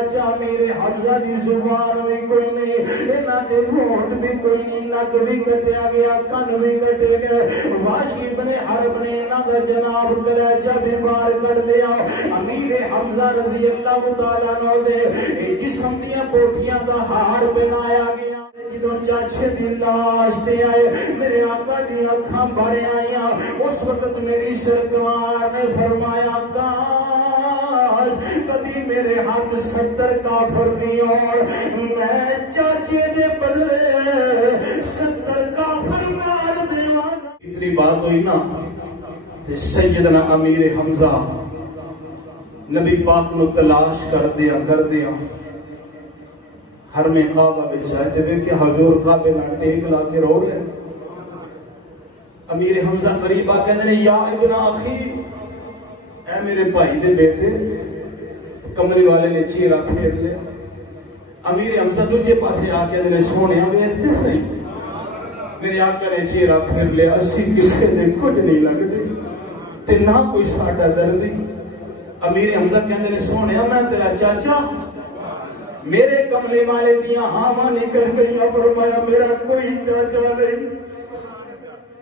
چاچا میرے حمزہ دی زبان بھی کوئی نہیں، انہاں دے ہونٹ بھی کوئی نہیں، نک بھی کٹیا گیا، کن بھی کٹے گئے۔ وحشی ابن حرب نے انہاں دا جناب کلیجہ بھی باہر کر دیا۔ امیر حمزہ رضی اللہ تعالیٰ عنہ دے جسم دیاں بوٹیاں دا ہار بنایا گیا۔ جدوں چاچے دی لاش تے آئے میرے آقا دی اکھاں بھر آئیاں، اس وقت میری سرکار نے فرمایا کاش کبھی میرے ہاتھ 70 کافر نہیں اور میں چاچے دے بدلے 70 کافر مار دیواں گا۔ اتنی بات ہوئی نا سیدنا امیر حمزہ نبی پاک نو تلاش کر دیا حرم کعبہ میں جاتے ہوئے کہ حضور کعبے نہ ٹیک لا کے رو رہے۔ امیر حمزہ قریب آ کہنے لیں یا ابن اخی، اے میرے بھائی دے بیٹے۔ کملی والے نے چہرہ پھیر لیا۔ امیر حمزہ دوجے پاسے آ کے نے سونے ویکھتے صحیح، میرے آقا نے چہرہ پھیر لیا، اسی کسے دے کچھ نہیں لگدی تے نہ کوئی ساڈا دردی۔ امیر حمزہ کہندے نے سونے میں تیرا چاچا، میرے کملے والے دیاں ہاواں نکل گئیاں۔ فرمایا میرا کوئی چاچا نہیں،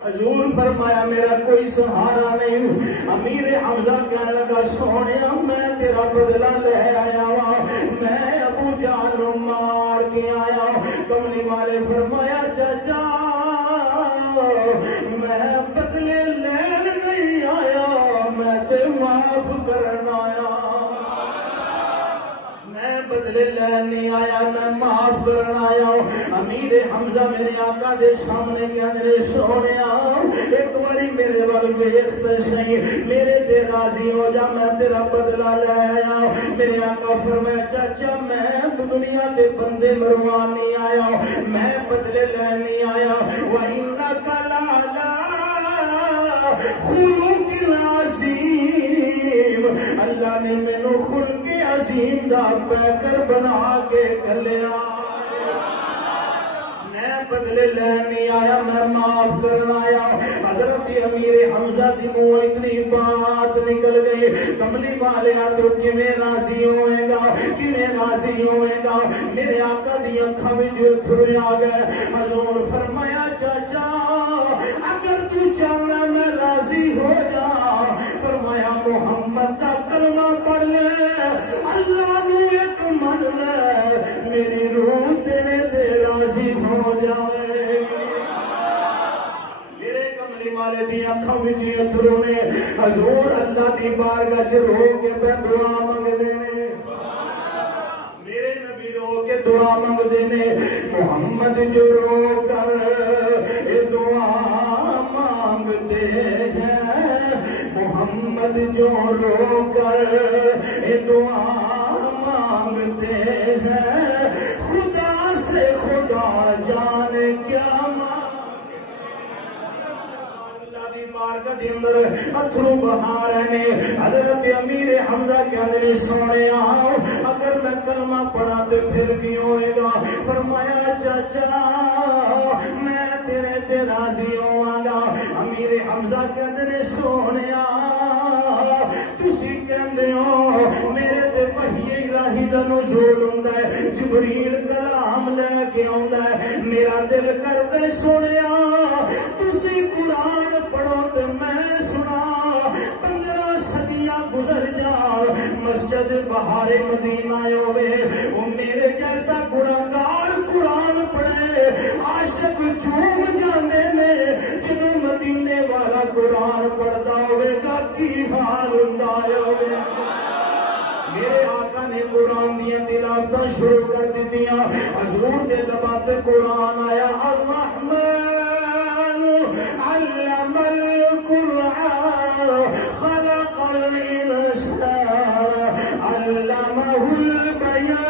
حضور فرمایا میرا کوئی سہارا نہیں۔ امیر حمزہ کہنے لگا سونیا میں تیرا بدلہ لے آیا ہوں، میں ابو جہل نو مار کے آیا ہوں۔ کملی والے فرمایا چاچا میں بدلے لین نہیں آیا، میں تے معاف کرنا آیا۔ بدلے لین نہیں آیا، میں معاف کرنا آیا ہوں۔ امیر حمزہ میرے آقا دے سامنے کہنے سونیا ایک باری میرے وال ویکھ تے صحیح، میرے تے راضی ہو جا، میں تیرا بدلہ لے آیا ہوں۔ میرے آقا فرمایا چاچا میں دنیا دے بندے مروان نہیں آیا، میں بدلے لین نہیں آیا۔ وَإِنَّكَ لَعَلَىٰ خُلُقٍ عَظِيمٍ، اللہ نے مینوں خلق عظیم دا پیکر بنا کے کلیا۔ میں بدلے لین نہیں آیا، میں معاف کرنا آیا۔ حضرت امیر حمزہ دی منہ اتنی بات نکل گئی، کملی والے تو کیویں راضی ہوئے گا، کیویں راضی ہوئے گا۔ میرے آقا دی اکھاں وچ اتھرو آ گئے۔ حضور فرمایا چاچا اگر تو چاہنا میں راضی ہو جا، فرمایا محمد دا کلمہ پڑھ لے، اللہ نو ایک من لے، میری روح تیرے تے راضی ہو جائے۔ میرے کملی والے دی اکھاں وچ اتھرو نے، حضور اللہ دی بارگاہ چ رو کے دعا منگدے نے، میرے نبی رو کے دعا منگدے نے۔ محمد جو رو کر دعا مانگتے ہیں، محمد جو رو کر دعا مانگتے ہیں، خدا سے خدا جانے کیا بارگاہ دے اندر اتھرو بہا رہے۔ حضرت امیر حمزہ کہندے نے سونیا اگر میں کلمہ پڑھا تے پھر کی ہوئے گا؟ فرمایا چاچا میں تیرے تے راضی ہوواں گا۔ امیر حمزہ کہندے نے سونیا تسی کہندے ہو میرے تے وحی الہی دا نزول ہوندا ہے، جبریل کلام لے کے آوندا ہے، میرا دل کردے سونیا تسی قرآن پڑھو تے میں سنا، 15 صدیاں گزر جا مسجد بہار مدینہ ہوئے وہ میرے جیسا گناہگار قرآن پڑھے عاشق جھوم جاندے نے، جنوں مدینے والا قرآن پڑھدا ہوئے گا کی حال ہوندا ہوئے۔ میرے آقا نے قرآن دیاں تلاوتاں شروع کر دتیاں، حضور دے لباں تے قرآن آیا، الرحمن علم القرآن خلق الانسان علمہ البیان۔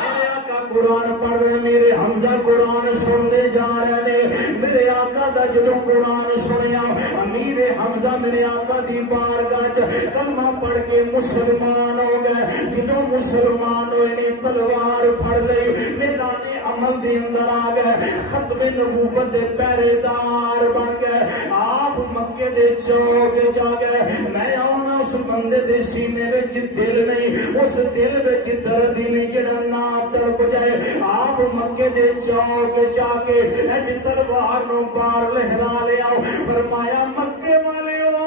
میرے آقا قرآن پڑھ رہے، میرے حمزہ قرآن سنتے جا رہے ہیں۔ میرے آقا دا جدو قرآن سنیا امیر حمزہ میرے آقا دی بارگاہ کلمہ پڑھ کے مسلمان ہو گئے۔ جدو مسلمان ہوئے نے تلوار پھڑ لئی، میدان عمل دے اندر آ گئے، ختم نبوت دے پہرے دار بن گئے۔ آپ مکے دے چوک جا گئے، میں آنا اس بندے دے سینے وچ دل نہیں، اس دل وچ درد ہی نہیں جڑا نہ تڑپ جائے۔ آپ مکے دے چوک جا کے اج تلوار نو بار لہرا لیا، فرمایا مکے والیو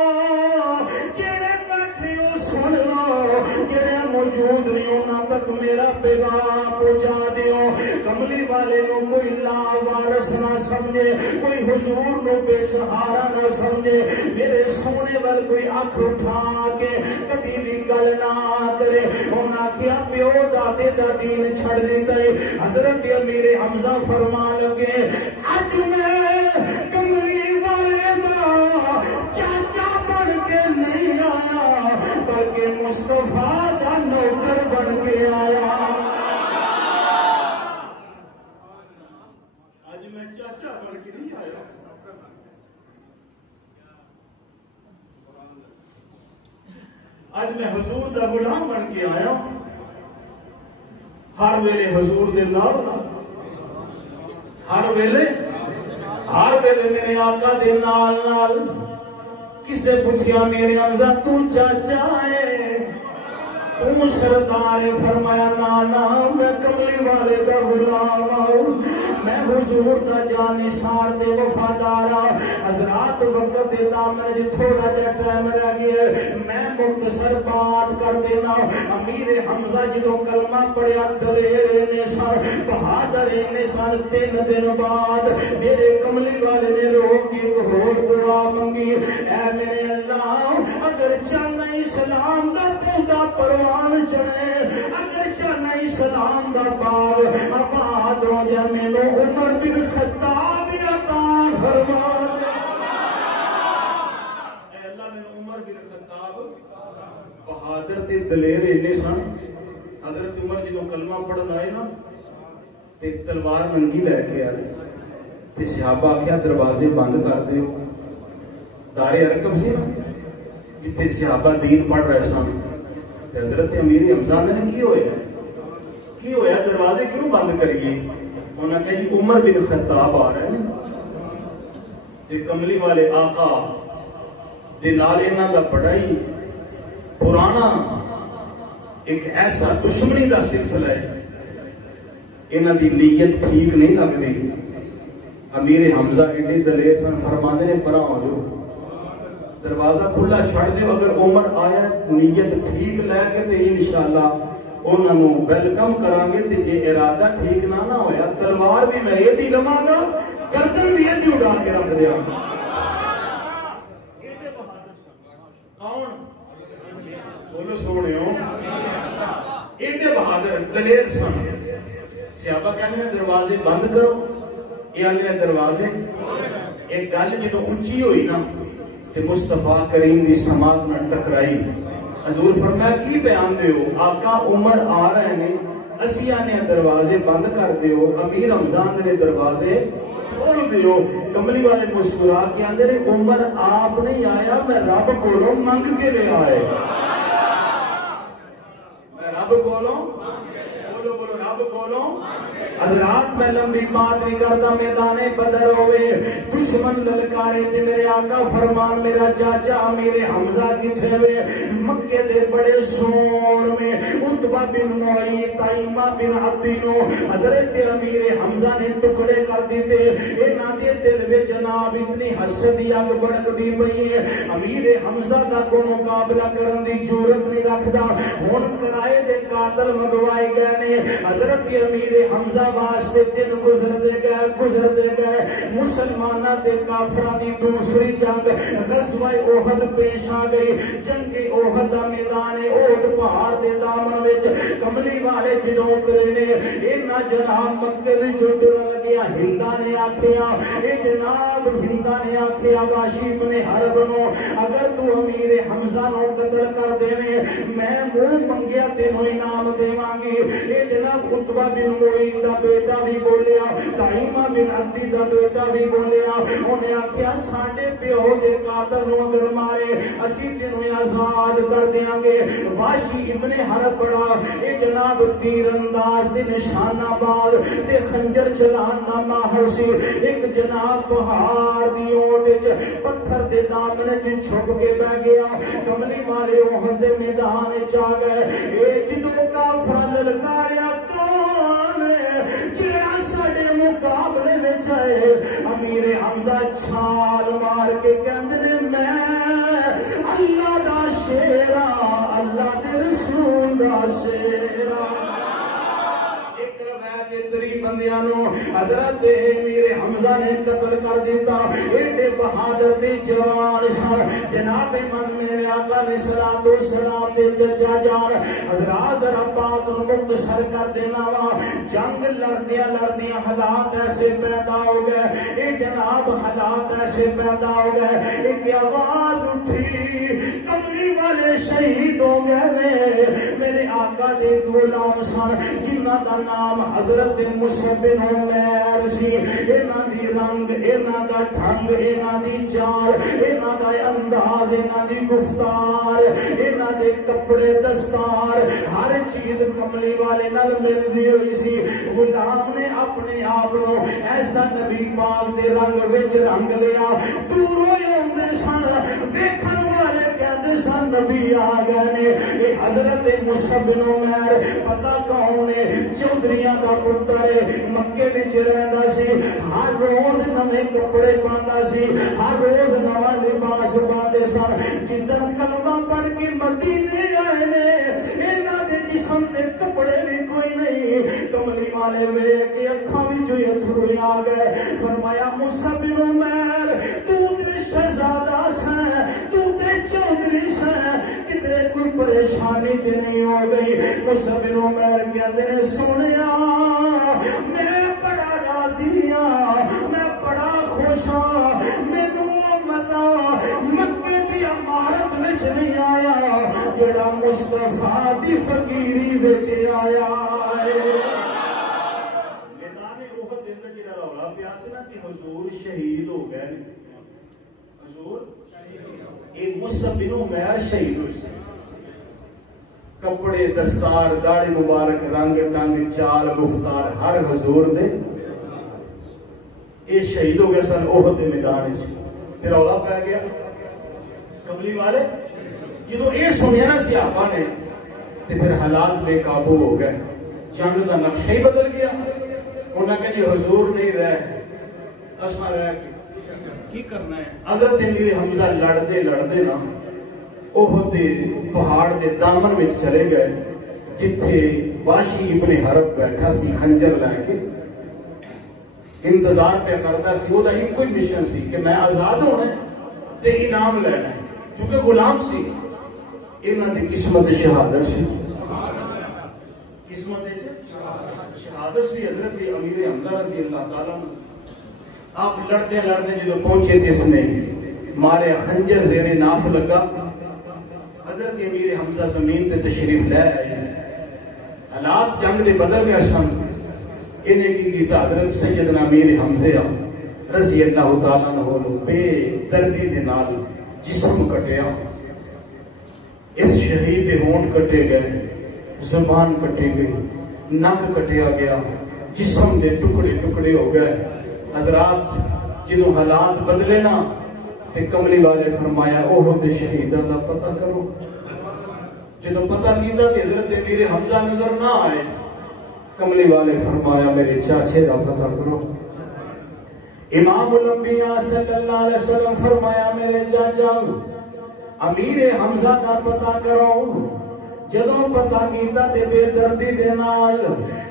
جڑے بیٹھے ہو سن لو، جڑے موجود نہیں انہاں تک میرا پیغام پہنچا دیو۔ کملی والے نو کوئی لا وارث نہ سمجھے، کوئی حضور نو بے سہارا نہ سمجھے، میرے سونے وال کوئی اکھ اٹھا کے کبھی بھی گل نہ کرے۔ انہاں کیا پیو دادے دا دین چھڑ دیتا ہے۔ حضرت امیر حمزہ فرمان لگے اج میں کملی والے دا چاچا بن کے نہیں آیا، بلکہ مصطفیٰ دا نوکر بن کے آیا۔ آج میں چاچا بن کے نہیں آیا، آج میں حضور دا غلام بن کے آیا۔ ہر ویلے حضور دے نال، ہر ویلے میرے آقا دے نال نال۔ کسے پوچھیا میرے حمزہ تو چاچا ہے، تو سردار ہے؟ فرمایا نانا میں کملی والے دا غلام ہوں، میں حضور دا جانثار دے وفادار ہوں۔ حضرات وقت دے دامن جی تھوڑا جا ٹائم رہ گیا، میں مختصر بات کر دینا۔ امیر حمزہ جدو کلمہ پڑھیا دلیر نے سن، بہادر نے سن، 3 دن بعد میرے کملی والے نے روک ایک اور دعا منگی، اے میرے اللہ اگر چاہنا اسلام دا پودا پروان چڑھے، اگر چاہنا اسلام دا باغ آباد ہو جائے، مینوں عمر بن خطاب عطا فرما دے۔ اے اللہ مینوں عمر بن خطاب، بہادر تے دلیر نے سن۔ حضرت عمر جدوں کلمہ پڑھن آئے نا تے تلوار ننگی لے کے آئے تے صحابہ آکھیا دروازے بند کر دیو۔ دار ارقم سی نا جتھے صحابہ دین پڑھ رہے سن، حضرت امیر حمزہ نے کی ہویا دروازے کیوں بند کریے؟ انہوں نے کہا جی عمر بن خطاب آ رہے ہیں تے کملی والے آقا دے نال انہاں دا بڑا ہی پرانا ایک ایسا دشمنی دا سلسلہ ہے، انہاں دی نیت ٹھیک نہیں لگدی۔ امیر حمزہ ایڈی دلیر سن، فرماندے نے پرا ہو جو دروازہ کھلا چھڑ دیو، اگر عمر آیا نیت ٹھیک لے کے تے انشاءاللہ انہاں نو ویلکم کران گے، تے جے ارادہ ٹھیک نہ ہویا تلوار بھی میں یہ دی لواں گا، گردن بھی یہ دی اڑا کے رکھ دیا۔ کون بولو سونے ہو؟ ایڈے بہادر دلیر سن۔ صحابہ کہنے ہیں دروازے بند کرو، یہ آگے دروازے ایک گل جدو اونچی ہوئی نا تے مصطفیٰ کریم دی سماعت نہ ٹکرائی۔ حضور فرمایا کی بیان دیو؟ آقا عمر آ رہے نے، اسیاں نے دروازے بند کر دیو، امیر حمزہ نے دروازے کھول دیو۔ کملی والے مسکرا کے اندر عمر آپ نہیں آیا، میں رب کولوں منگ کے لے آئے، میں رب کولوں، بولو بولو رب کولوں۔ حضرات میں لمبی بات نہیں کرتا، میدان بدر ہوئے دشمن للکارے تے میرے آقا فرمان میرا چاچا امیر حمزہ کتھے ہوئے؟ مکے دے بڑے سور میں عتبہ بن نوئی تائمہ بن عبدینو حضرت امیر حمزہ نے ٹکڑے کر دیتے۔ انہاں دے دل میں جناب اتنی حسد یا بڑک دی پئی ہے، امیر حمزہ دا کو مقابلہ کرن دی جرأت نہیں رکھدا۔ ہن کرائے دے قاتل منگوائے گئے نے، حضرت امیر حمزہ واسطے دن گزر دے گئے۔ مسلمانہ تے کافرہ دی دوسری جنگ غزوہ احد پیش آ گئی۔ جنگ احد دا میدان احد پہاڑ دے دامن وچ کملی والے جدوں اترے نے، انہاں جناب مکے وچ ڈرن لگیا۔ ہندا نے آکھیا، اے جناب ہندا نے آکھیا واشی بن حرب نو اگر تو امیر حمزہ نو قتل کر دیویں، میں منہ منگیا تینوں انعام دیواں گے. اے جناب عتبہ بن معین دا بیٹا بھی بولیا, تائمہ بن عدی دا بیٹا بھی بولیا. انہیں آکھیا ساڈے پیو دے قاتل نو اگر مارے اسی تینوں آزاد کر دیاں گے. واشی ابن حرب بڑا اے جناب تیر انداز دے نشانہ باز تے خنجر چلان دا ماہر سی. ایک جناب پہاڑ دی اوٹ وچ پتھر دے دامن وچ چھپ کے بہ گیا. کملی والے احد دے میدان وچ آ گئے. اے جدوں کافر للکاریا کون جڑا ساڈے مقابلے وچ آئے, امیر حمزہ چھال مار کے کہندے نے میں اللہ دا شیرا, اللہ دے رسول دا شیرا. تری بندیاں نو حضرت امیر حمزہ نے قتل کر دیتا. ایڈے بہادر دی جوان سن جناب من میرے آقا علیہ الصلوۃ والسلام دے چچا جان. حضرات ذرا بات نو مختصر کر دینا وا. جنگ لڑدیاں حالات ایسے پیدا ہو گئے, اے جناب حالات ایسے پیدا ہو گئے, ایک آواز اٹھی کملی والے شہید ہو گئے. میرے آقا دے غلام سن جنہاں دا نام حضرت مصعب بن عمیر سی. انہاں دی رنگ, انہاں دا ڈھنگ, انہاں دی چال, انہاں دا انداز, انہاں دی گفتار, انہاں دے کپڑے دستار, ہر چیز کملی والے نال ملدی ہوئی سی. غلام نے اپنے آپ کو ایسا نبی پاک دے رنگ وچ رنگ لیا. دوروں ہوندے سن, ویکھن والے کہندے سن نبی آ گئے نے. اے حضرت مصعب بن عمیر پتہ کون نے, چودھریاں دا پتر مکے وچ رہندا سی. ہر روز نویں کپڑے پاندا سی, ہر روز نواں لباس پاندے سن. جدن کلمہ پڑھ کے مدینے آئے نے انہاں دے جسم تے کپڑے بھی کوئی نہیں. کملی والے ویکھ کے اکھاں وچ اتھرو آ گئے. فرمایا مصعب بن عمیر تو تے شہزادہ ہے, تو تے چودھری ہے, کدھر کوئی پریشانی تے نہیں ہو گئی. مصعب بن عمیر کہندے نے سونیا میں بڑا راضی ہاں, میں بڑا خوش ہاں. مینوں مزہ مکے دی عمارت وچ نہیں آیا جڑا مصطفیٰ دی فقیری وچ آیا ہے. میدان احد دے اندر جڑا رولا پیا سی نا کہ حضور شہید ہو گئے نے, حضور اے مصعب بن عمیر شہید ہوئے. کپڑے دستار, داڑھی مبارک, رنگ ٹنگ, چال گفتار ہر حضور دے. اے شہید ہو گئے سن احد دے میدان وچ. پھر رولا پی گیا کملی والے. جدوں اے سنیا نا صحابہ نے تے پھر حالات بے قابو ہو گئے. جنگ دا نقشہ ہی بدل گیا. انہاں کہ جی حضور نہیں رہے, اساں رہ کی کرنا ہے. حضرت امیر حمزہ لڑدے نا احد دے پہاڑ دے دامن وچ چلے گئے جتھے واشی ابن حرب بیٹھا سی خنجر لے کے انتظار پہ کرتا سی. وہ ایک کوئی مشن سی کہ میں آزاد ہونا ہے تے انعام لینا ہے. چونکہ غلام سی, انہاں دی قسمت شہادت سی, قسمت شہادت سی. حضرت امیر حمزہ رضی اللہ تعالیٰ آپ لڑتے جدو پہنچے تے اس نے مارے خنجر زیر ناف لگا. حضرت امیر حمزہ زمین تے تشریف لے آئے. حالات جنگ دے بدل گئے سن. انہیں کی کیتا حضرت سیدنا امیر حمزہ رضی اللہ تعالیٰ عنہ بے دردی دے نال جسم کٹیا. اس شہید دے ہونٹ کٹے گئے, زبان کٹی گئی, نک کٹیا گیا, جسم دے ٹکڑے ٹکڑے ہو گئے. حضرات جدوں حالات بدلے نا تے کملی والے فرمایا احد دے شہیداں دا پتہ کرو. جدوں پتہ کیتا تے حضرت امیر حمزہ نظر نہ آئے. کملی والے فرمایا میرے چاچے دا پتہ کرو. امام الانبیاء صلی اللہ علیہ وسلم فرمایا میرے چاچا امیر حمزہ دا پتہ کرو. جدوں پتہ کیتا تے بے دردی دے نال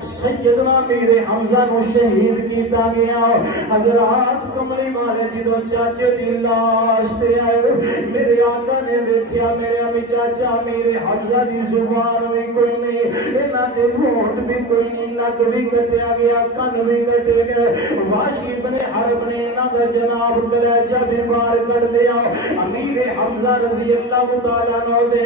سیدنا امیر حمزہ نو شہید کیتا گیا. حضرات کملی والے جدوں چاچے دی لاش تے آئے میرے آقا نے ویکھیا میرے امی چاچا امیر حمزہ دی زبان بھی کوئی نہیں, انہاں دے ہونٹ بھی کوئی نہیں, نک بھی کٹیا گیا, کن بھی کٹے گئے. واشی ابن حرب نے انہاں دا جناب کلیجہ بھی باہر کر دیا. امیر حمزہ رضی اللہ تعالیٰ عنہ دے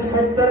70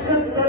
70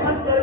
70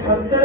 70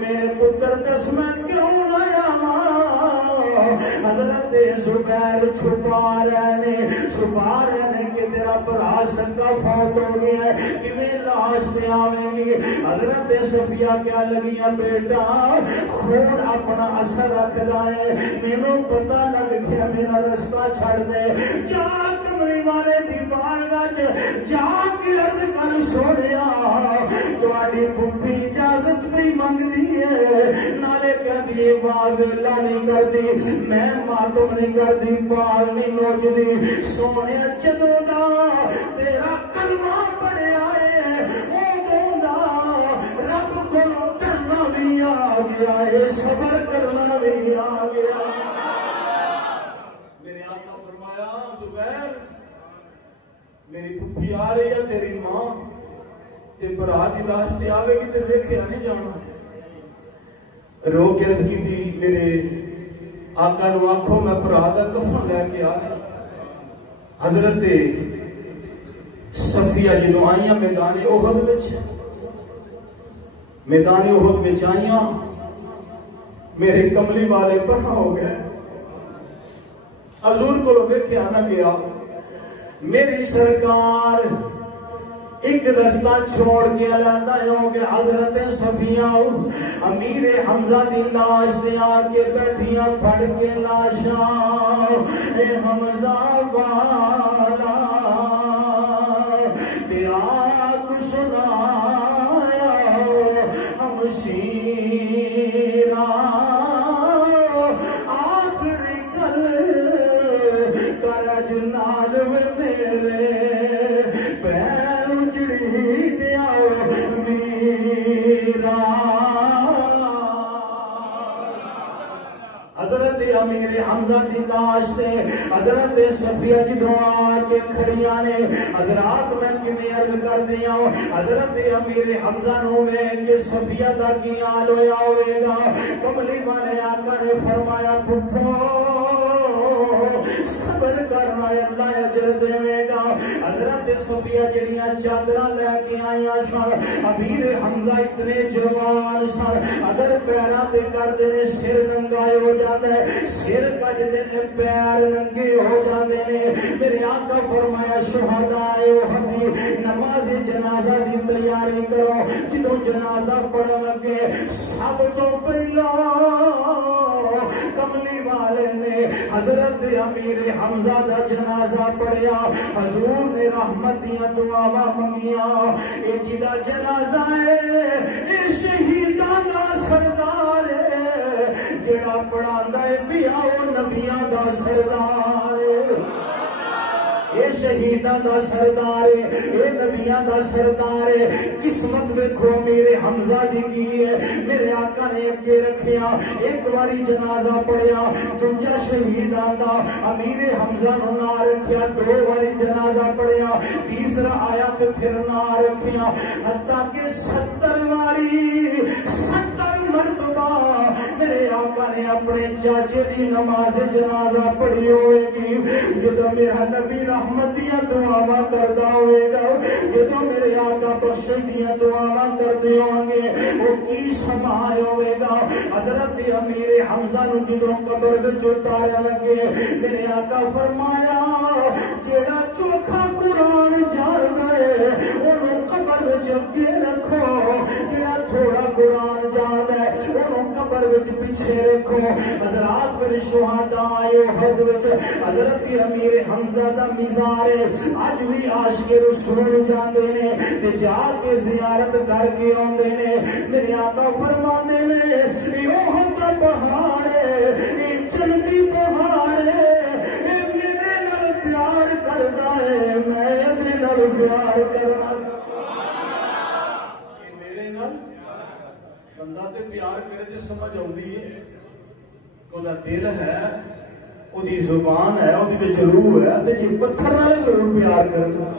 میرے پتر دس میں کیوں آیا حضرت زبیر چھپا رہنے کہ تیرا برا سکا فوت ہو گیا ہے کہ میں لاش دے آویں گی حضرت صفیہ کیا لگیاں بیٹا خون اپنا اثر رکھ دائے میں پتہ لگ گیا میرا رستہ چھڑ دے جا کملی والے دی بارگاہ جا کے عرض کر سونیا تواڈی پھپھی اجازت بھی منگ دیے نالے کہہ دیے واویلا نہیں کر دی میں ماتم نہیں کر دی پال نہیں نوچ دی سونیا جدوں دا تیرا کلمہ پڑھے آئے او دا رب کو ڈرنا بھی آ گیا ہے صبر کرنا بھی آ گیا میرے آقا فرمایا زبیر میری پھپھی آ رہی ہے تیری ماں تے برا دی لاش تے آوے گی تے ویکھیا نہیں جانا رو کے عرض کی تھی میرے آقا نو آنکھوں میں برا دا کفن لے کے آ گئی حضرت صفیہ جدوں آئیاں میدان احد وچ آئیاں میرے کملی والے پناہ ہو گئے حضور کو ویکھیا نہ گیا میری سرکار ایک رستہ چھوڑ کے علیحدہ ہو کہ حضرت صفیہ امیر حمزہ دی لاش دے آ کے بیٹھیاں پھڑ کے لاشاں اے حمزہ والا تے آگ سنایا ہمشیرہ آخری کل کرج نال میرے پیر اجڑی دیا میرا حضرت امیر حمزہ دی لاش سے حضرت صفیہ جدوں آ کے کھڑیاں نے حضرات میں کمی عرض کر دیا حضرت امیر حمزہ نو کہ صفیہ دا کی حال ہویا ہوئے گا کملی والے آقا نے فرمایا پٹھو صبر کرنا اللہ اجر دے گا حضرت صفیہ جڑیاں چادراں لے کے آئیاں سن امیر حمزہ اتنے جوان سن اگر پیراں تے کر دینے سر ننگا ہو جاتا ہے سر کج دینے پیر ننگے ہو جاتے ہیں میرے آقا فرمایا شہداء احد نماز جنازہ دی تیاری کرو جدوں جنازہ پڑھن لگے سب تو پہلا کملی والے نے حضرت امیر حمزہ دا جنازہ پڑھیا حضور نے رحمت دیا دعاواں منگیاں اے جدا جنازہ ہے اے شہیداں دا سردار ہے جڑا پڑھاندا ہے بیا او نبیاں دا سردار ہے اے شہیداں دا سردار ہے اے نبیاں دا سردار ہے قسمت ویکھو میرے حمزہ دی کی ہے میرے آقا نے اگے رکھیا ایک باری جنازہ پڑھیا دوجا شہیداں دا امیر حمزہ نو نہ رکھیا دو باری جنازہ پڑھیا تیسرا آیا تے پھر نہ رکھیا حتیٰ کہ 70 باری 70 مرتبہ میرے آقا نے اپنے چاچے دی نماز جنازہ پڑھی ہوئے گی جدو میرا نبی رحمتیاں دعاواں کردا ہوئے گا جدو میرے آقا بخشش دیاں دعاواں کردے ہوں گے وہ کی سمائے ہوئے گا حضرت امیر حمزہ نو جدو قبر وچ اتارن لگے میرے آقا فرمایا جیڑا چوکھا قرآن جاندا ہے اونوں قبر وچ اگے رکھو جیڑا تھوڑا قرآن جاندا ہے اونوں قبر وچ پیچھے رکھو حضرات میرے شہداء احد وچ حضرت امیر حمزہ دا مزار ہے اج بھی عاشق رسول جاندے نے تے جا کے زیارت کر کے اوندے نے میرے آقا فرماندے نے اے احد دا پہاڑ ہے اے جنتی پہاڑ ہے اے میرے نال پیار کردا ہے میں دے نال پیار کرنا اے میرے نال بندہ تے پیار کرے تے سمجھ آؤندی ہے کہ دا دل ہے او دی زبان ہے او دی وچ روح ہے تے جے پتھر نال ضرور پیار کرنا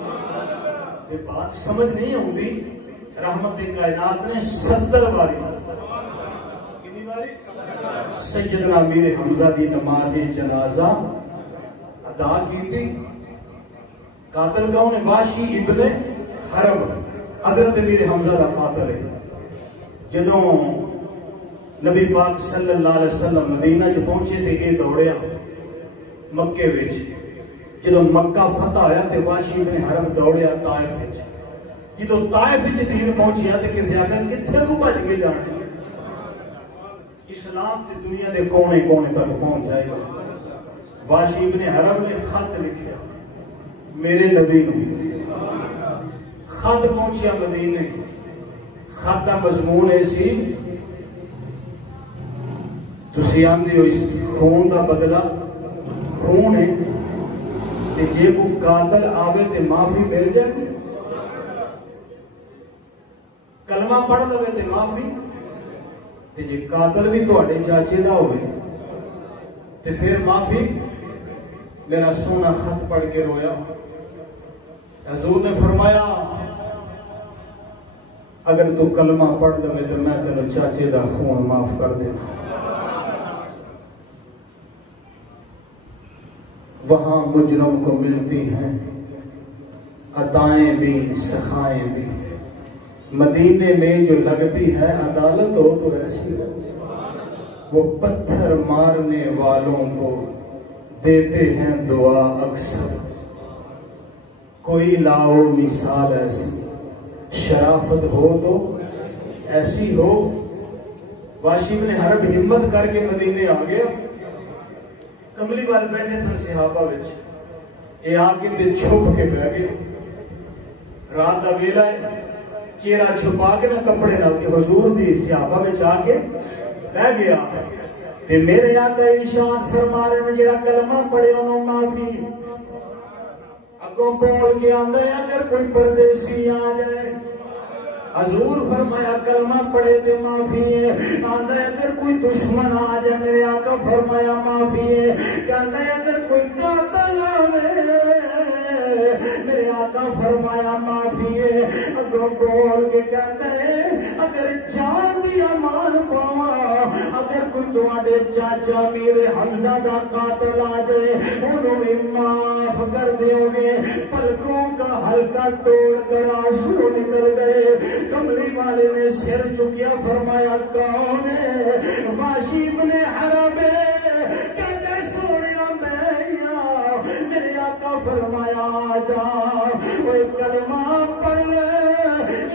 یہ بات سمجھ نہیں آؤندی رحمت کائنات نے 70 باری کتنی باری سیدنا امیر حمزہ دی نماز جنازہ ادا کی تھی قاتل کون ہے واشی ابن حرب حضرت امیر حمزہ دا قاتل ہے جدوں نبی پاک صلی اللہ علیہ وسلم مدینہ جو پہنچے تھے یہ دوڑیا مکے وچ جدو مکہ فتح ہویا تے واشی بن حرب دوڑیا طائف وچ جدو طائف وچ دین پہنچیا تے کسے آگا کتھے کو بچ کے جانے اسلام تے دنیا دے کونے کونے تک پہنچ جائے گا واشی بن حرب نے خط لکھیا میرے نبی نو خط پہنچیا مدینے خط دا مضمون ایسی تسی آندے ہو اس خون دا بدلہ خون ہے تے جے کو قاتل آوے تے معافی مل جائے کلمہ پڑھ دے تے معافی تے جے قاتل بھی تواڈے چاچے دا ہوئے تے پھر معافی میرا سونا خط پڑھ کے رویا حضور نے فرمایا اگر تو کلمہ پڑھ دے تو میں تینوں چاچے دا خون معاف کر دینا وہاں مجرم کو ملتی ہیں عطائیں بھی سخائیں بھی مدینے میں جو لگتی ہے عدالت ہو تو ایسی ہو وہ پتھر مارنے والوں کو دیتے ہیں دعا اکثر کوئی لاؤ مثال ایسی شرافت ہو تو ایسی ہو واشی بن حرب ہمت کر کے مدینے آ گیا کملی والے بیٹھے سن صحابہ وچ اے آ کے تے چھپ کے بیٹھ گئے رات دا ویلا ہے چہرہ چھپا کے نہ کپڑے نہ کہ حضور دی صحابہ وچ آ کے بیٹھ گیا تے میرے آقا ارشاد فرما رہے ہیں جڑا کلمہ پڑھے انہوں معافی اگوں بول کے آندا ہے اگر کوئی پردیسی آ جائے حضور فرمایا کلمہ پڑھے تے معافی ہے آندا ہے اگر کوئی دشمن آ جائے میرے آقا فرمایا معافی ہے کہندا ہے اگر کوئی قاتل آوے میرے آقا فرمایا معافی ہے اگوں بول کے کہندا ہے اگر جان دی امان پاواں اگر کوئی تواڈے چاچا میرے حمزہ دا قاتل آ جائے انہوں بھی معاف کر دیو گے پلکوں کا ہلکا توڑ کر آنسو نکل گئے کملی والے نے سر چکیا فرمایا کون ہے واشی بن حرب کہتے سونیا میں میرے آقا فرمایا آجا وہ کلمہ پڑھ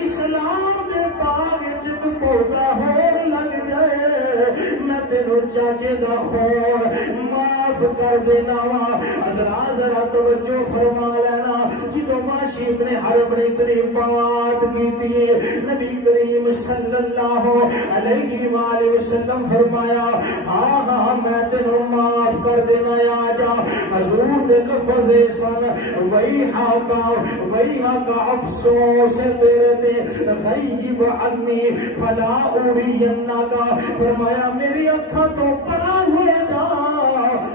اسلام دے باغ جد پودا ہور لگ جائے میں تینوں چاچے دا خون معاف کر دینا وا حضرات ذرا توجہ فرما لینا جدو واشی بن حرب نے اتنی بات کی تھی نبی کریم صلی اللہ علیہ وآلہ وسلم فرمایا ہاں میں تینوں معاف کر دینا آجا حضور دے لفظ سن ویہا کا افسوس تیرے تے غیب عنی فلا اڑینہ کا فرمایا میری اکھا تو پناہ ہوئے دا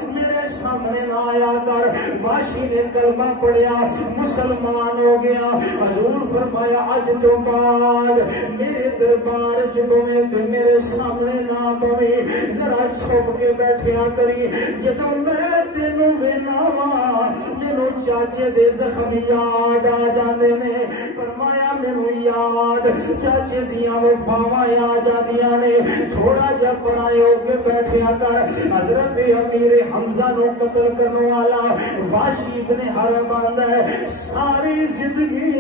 میرے سامنے نہ آیا کر واشی نے کلمہ پڑھیا مسلمان ہو گیا حضور فرمایا اج تو بعد میرے دربار جبویں تو میرے سامنے نہ پوے ذرا چھپ کے بیٹھیا کری جدوں میں تینوں ویناواں مینوں چاچے دے زخم یاد آ جاندے نے فرمایا مینوں یاد چاچے دیاں وفاواں آ جاندیاں نے تھوڑا جا پرائے ہو کے بیٹھیا کر حضرت امیر حمزہ نو قتل کرنے والا واشی بن حرب آندا ہے ساری زندگی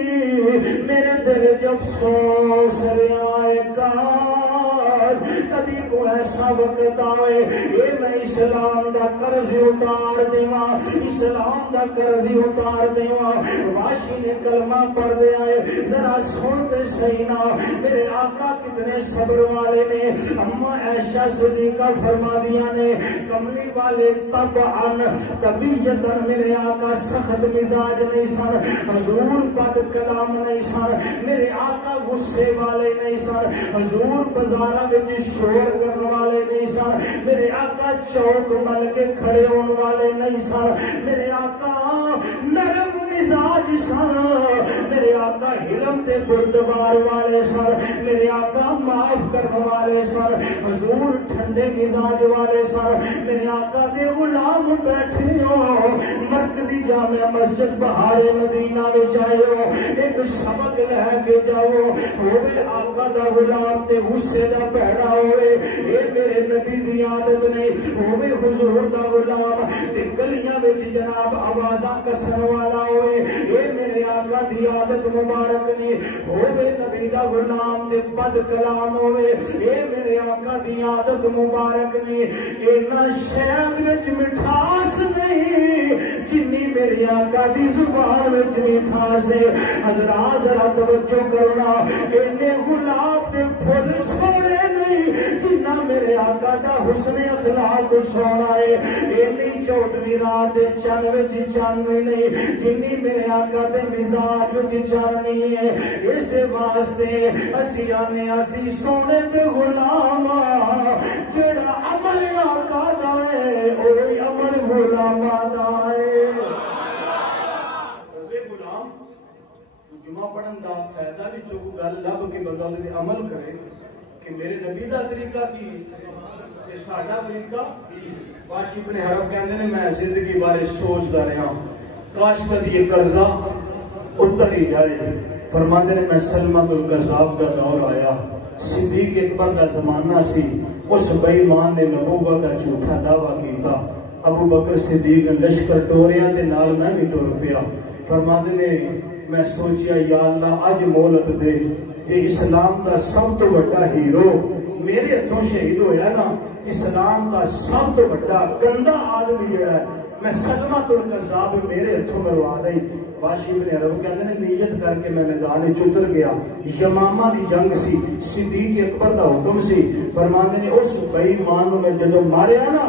میرے دل وچ افسوس رہا ہے کاش کدی کو ایسا وقت آئے اے میں اسلام دا قرض اتار دیواں اسلام دا قرض اتار دیواں واشی نے کلمہ پڑھ دے آئے ذرا سن تے صحیح نا میرے آقا کتنے صبر والے نے اما عائشہ صدیقہ فرما دیا نے کملی والے طبعاً طبیعتاً میرے آقا سخت مزاج نہیں سن حضور بد کلام نہیں سن میرے آقا غصے والے نہیں سن حضور بازاراں وچ شور کرنے والے نہیں سن میرے آقا چوک مل کے کھڑے ہونے والے نہیں سن میرے آقا نرم مزاج سن میرے آقا حلم تے بردبار والے سن میرے آقا معاف کرنے والے سن حضور ٹھنڈے مزاج والے سن میرے آقا دے غلام بیٹھے ہو مرکزی جامع مسجد بہار مدینہ میں جائے ہو ایک سبق لے کے جاؤ ہوئے آقا دا غلام تے غصے دا پیڑا ہوئے اے جناب آوازاں کسن والا ہوئے، اے میرے آقا دی عادت مبارک نہیں ہوئے نبی دا غلام دے بد کلام ہوئے، اے میرے آقا دی عادت مبارک نہیں، اے نہ شہد وچ مٹھاس نہیں جنی میرے آقا دی زبان وچ مٹھاس ہے۔ حضرات ذرا توجہ کرنا، اینے گلاب دے پھول سونے نہیں جنہ میرے آقا دا حسن اخلاق سونا ہے، اینی چوٹوی رات دے چن وچ چانوی نہیں جنی میرے آقا دے مزاج وچ چاننی ہے۔ اس واسطے اسی آنے اسی سونے دے غلام جڑا عمل آقا دا ہے اوہی عمل غلام دا ہے۔ غلام جمعہ پڑھن دا فائدہ بھی چوکو گل لب کے بندہ دے عمل کرے کہ میرے نبی دا طریقہ کی یہ ساڈا طریقہ۔ باشی ابن حرب کہندے نے میں زندگی بارے سوچدا رہا کاش کدی یہ قرضہ اتر ہی جائے۔ فرماندے نے میں سلمۃ الکذاب دا دور آیا، صدیق اکبر دا زمانہ سی، اس بے ایمان نے نبوت دا جھوٹا دعویٰ کیتا، ابو بکر صدیق لشکر ٹوریا تے نال میں بھی ٹور پیا۔ فرماندے نے میں سوچیا یا اللہ اج مولت دے جے اسلام دا سب تو بڑا ہیرو میرے ہتھوں شہید ہویا نا، اسلام دا سب تو بڑا گندا آدمی جڑا ہے میں سلمۃ الکذاب میرے ہتھوں مروا دئی۔ باشی ابن حرب کہندے نے نیت کر کے میں میدان وچ اتر گیا، یمامہ دی جنگ سی، صدیق اکبر دا حکم سی۔ فرماندے نے اس بے ایمان نو میں جدوں ماریا نا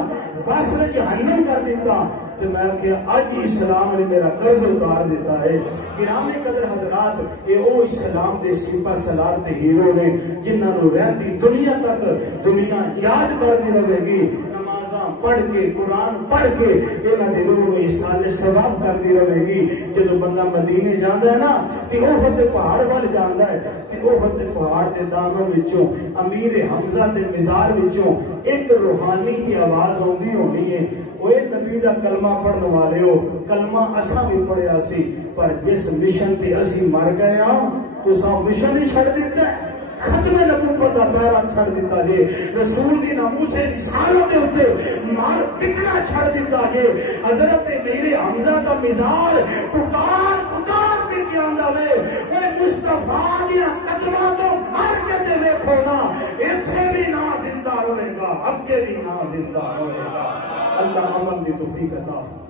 واسطے جہنم کر دیتا تو میں کہا آج اسلام نے میرا قرض اتار دیتا ہے۔ گرامی قدر حضرات یہ او اسلام دے سپہ سالار تے ہیرو نے جنہاں نو رہندی دنیا تک دنیا یاد کردی رہے گی، نمازاں پڑھ کے قرآن پڑھ کے انہاں دے دلوں میں احسان ثواب کردی رہے گی۔ جدوں بندہ مدینے جاندا ہے نا تے احد دے پہاڑ ول جاندا ہے تے احد دے پہاڑ دے دانوں وچوں امیر حمزہ دے مزار وچوں ایک روحانی کی آواز ہوندی ہونی ہے، وہ نبی دا کلمہ پڑھنے والے ہو، کلمہ اساں بھی پڑھیا سی، پر جس مشن تے اسی مر گئے ہاں تو ساں مشن ہی چھڑ دیتا ہے، ختم نبوت دا پیرا چھڑ دیتا جے، رسول دی ناموس رسالت دے اوتے مار پکنا چھڑ دیتا جے۔ حضرت میرے حمزہ دا مزار پکار پہ کیا آندا وے، اے مصطفیٰ دیا قدماں تو مر کے تے ویکھو نا، ایتھے بھی نہ زندہ رہے گا، اگے بھی نہ زندہ رہے گا۔ اللہ عمل دی توفیق عطا فرمائے۔